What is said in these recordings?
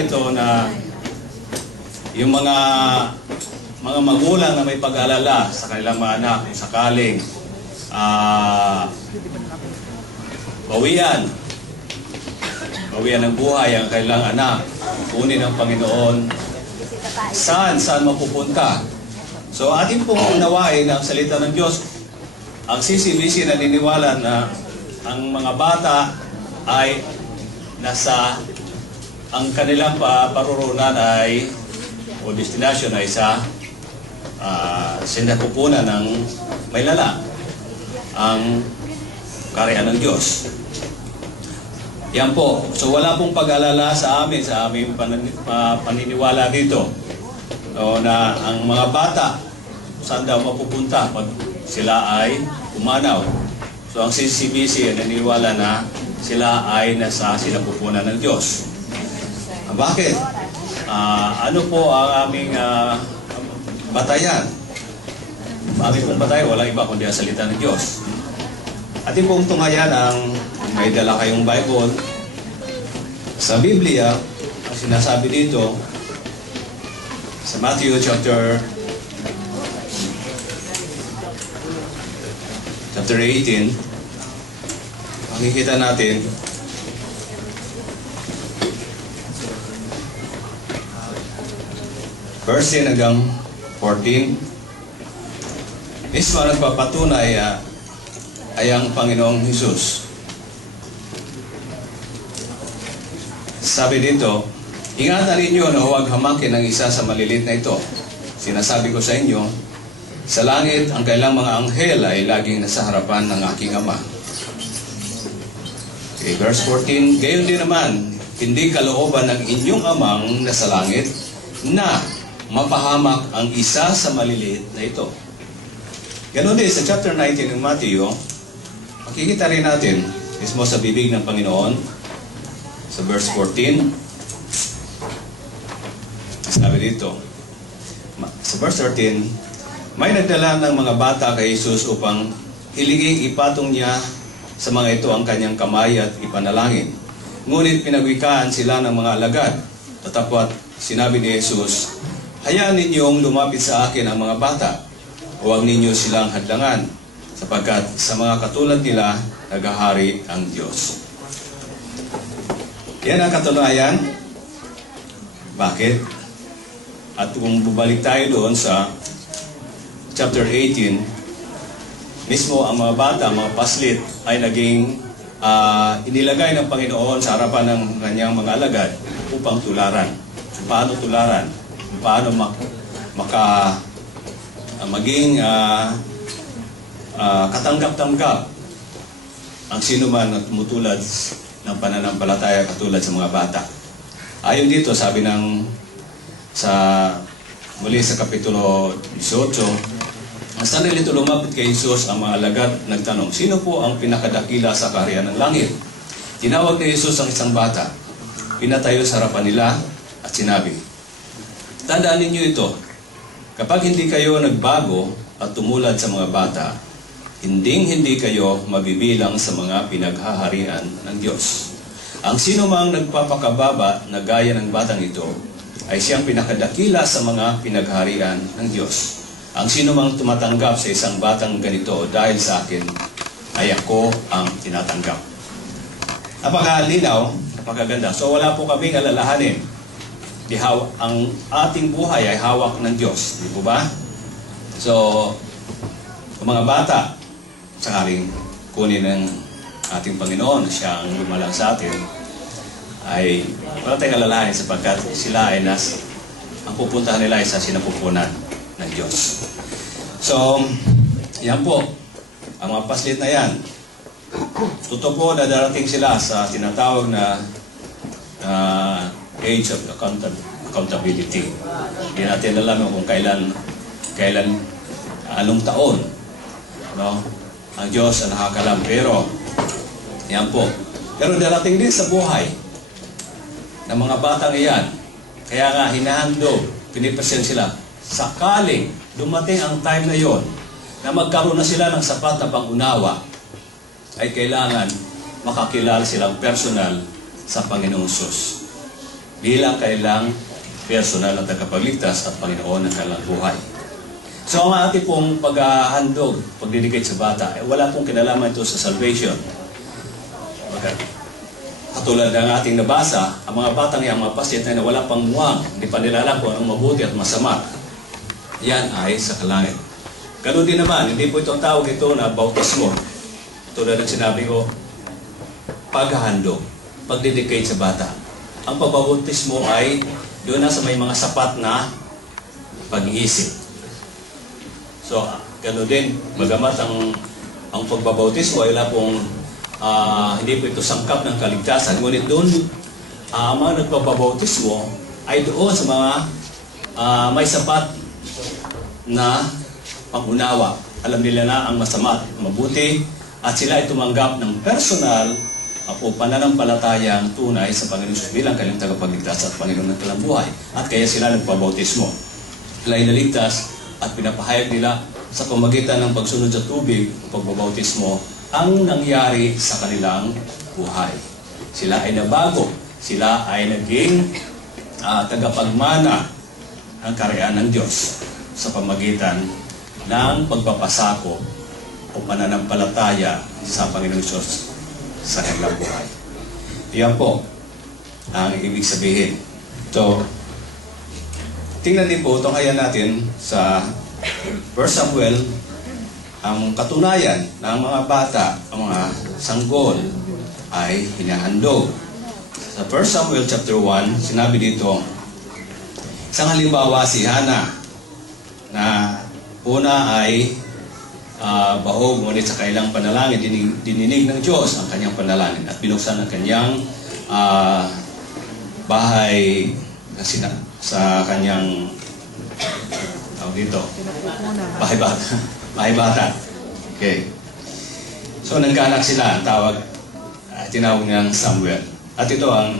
ito na yung mga magulang na may pag-alala sa kanilang mga anak kung sakaling bawian ng buhay ang kanilang anak, kunin ng Panginoon, saan mapupunta. So atin pong unawain ang salita ng Diyos. Ang CCBC naniniwala na ang mga bata ay ang kanilang paruroonan ay o destination ay sa sinapupunan ng may lala, ang kaharian ng Diyos. Yan po. So wala pong pag-alala sa aming paniniwala dito. O na ang mga bata saan daw mapupunta pag sila ay umanaw. So ang CCBC naniniwala na sila ay nasa sinapupunan ng Diyos. Bakit? Ano po ang aming batayan? Aming pong batayan, walang iba kundi ang salita ng Diyos. Atin pong tunghayan ang may dala kayong Bible. Sa Biblia, ang sinasabi dito, sa Matthew chapter 18, makikita natin verse 10 hanggang 14. Mismo nagpapatunay ay ang Panginoong Hesus. Sabi dito, ingatan ninyo na huwag hamakin ang isa sa malilit na ito. Sinasabi ko sa inyo, sa langit ang kailang mga anghel ay laging nasa harapan ng aking Ama. Okay, verse 14, gayon din naman, hindi kalooban ng inyong amang nasa langit na mapahamak ang isa sa maliliit na ito. Ganon din sa chapter 19 ng Matthew, makikita rin natin mismo sa bibig ng Panginoon sa verse 14. Sabi dito, sa verse 13, may nagdala ng mga bata kay Jesus upang hilinging ipatong niya sa mga ito ang kanyang kamay at ipanalangin. Ngunit pinagwikaan sila ng mga alagad. Tatapwat sinabi ni Jesus, hayaan ninyong lumapit sa akin ang mga bata. Huwag ninyo silang hadlangan, sapagkat sa mga katulad nila, naghahari ang Diyos. Yan ang katunayan. Bakit? At kung bubalik tayo doon sa chapter 18, mismo ang mga bata, mga paslit, ay naging inilagay ng Panginoon sa harapan ng kanyang mga alagad upang tularan. So, paano tularan? Paano maging katanggap-tanggap ang sino man na tumutulad ng pananampalataya katulad sa mga bata. Ayon dito, sabi muli sa Kapitulo 18, basta nilito lumapit kay Jesus ang mga alagad, nagtanong, sino po ang pinakadakila sa kaharian ng langit? Tinawag ni Jesus ang isang bata, pinatayo sa harapan nila at sinabi, tandaan ninyo ito, kapag hindi kayo nagbago at tumulad sa mga bata, hindi kayo mabibilang sa mga pinaghaharian ng Diyos. Ang sino mang nagpapakababa na gaya ng batang ito, ay siyang pinakadakila sa mga pinaghaharian ng Diyos. Ang sino mang tumatanggap sa isang batang ganito dahil sa akin, ay ako ang tinatanggap. Napakalinaw, napakaganda. So wala po kaming alalahanin. Ang ating buhay ay hawak ng Diyos. Di po ba? So, ang mga bata, sakaling kunin ng ating Panginoon, siya ang lumalang sa atin, ay wala tayong alalahanin sapagkat sila ay ang pupuntahan nila ay sa sinapupunan ng Diyos. So, yan po, ang mga paslit na yan. Totoo po na darating sila sa tinatawag na age of accountability. Hindi natin alam kung kailan anong taon, no? Ang Diyos ang nakakalam. Pero yan po. Pero darating din sa buhay ng mga batang iyan. Kaya nga hinahandog, pinipresent sila. Sakaling dumating ang time na yon na magkaroon na sila ng sapat na pangunawa, ay kailangan makakilala silang personal sa Panginoong Sus. bilang kailang personal na tagapagligtas at Panginoon ng kanilang buhay. So ang ating pong paghahandog, pagdedicate sa bata, wala pong kinalaman ito sa salvation. Okay. Katulad ng ating nabasa, ang mga batang yan, mga pasyente na wala pang muwang, hindi pa nila alam kung anong mabuti at masama. Yan ay sa kalangit. Ganun din naman, hindi po itong tawag ito na bautismo. Tulad ng sinabi ko, paghahandog, pagdedicate sa bata. Ang pagbabautismo ay doon na sa may mga sapat na pag-iisip. So, gano'n din, bagamat ang pagbabautismo ay wala pong, hindi po ito sangkap ng kaligtasan. Ngunit doon, mga nagpapabautismo ay doon sa mga may sapat na pangunawa. Alam nila na ang masama at mabuti at sila ay tumanggap ng personal o pananampalatayang tunay sa Panginoon Jesus bilang kanilang tagapagligtas at Panginoon ng kanilang buhay. At kaya sila nagpabautismo. Sila ay naligtas at pinapahayag nila sa pamagitan ng pagsunod sa tubig, pagbabautismo, ang nangyari sa kanilang buhay. Sila ay nabago. Sila ay naging tagapagmana ng kaharian ng Diyos sa pamagitan ng pagpapasako o pananampalataya sa Panginoon Diyos sa kanilang buhay. Yan po ang ibig sabihin. So, tingnan din po, tunghayan natin sa 1 Samuel, ang katunayan ng mga bata, ang mga sanggol ay hinahandog. Sa 1 Samuel chapter 1, sinabi dito, isang halimbawa si Hana na una ay bahog, ngunit sa kailang panalangin, dininig ng Diyos ang kanyang panalangin at binuksan ang kanyang bahay sa kanyang dito. Bahay bata. Okay. So, nagkaanak sila. Ang tawag, tinawag niyang Samuel. At ito ang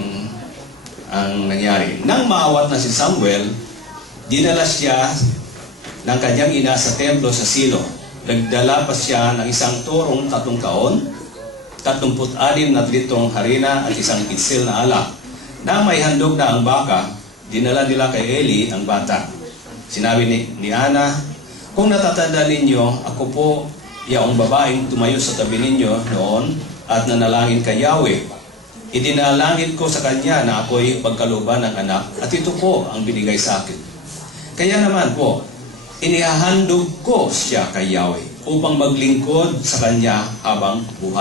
nangyari. Nang maawat na si Samuel, dinala siya ng kanyang ina sa templo sa Silo. Nagdala pa siya ng isang turong 3 taon, 36 na litrong harina at isang itsil na alak. Na may handog na ang baka, dinala nila kay Eli ang bata. Sinabi ni Ana, kung natatanda ninyo, ako po yaong babaeng tumayo sa tabi ninyo noon at nanalangin kay Yahweh. Idinalangin ko sa kanya na ako'y pagkalooban ng anak at ito po ang binigay sa akin. Kaya naman po, inihahandog ko siya kay Yahweh upang maglingkod sa kanya habang buhay.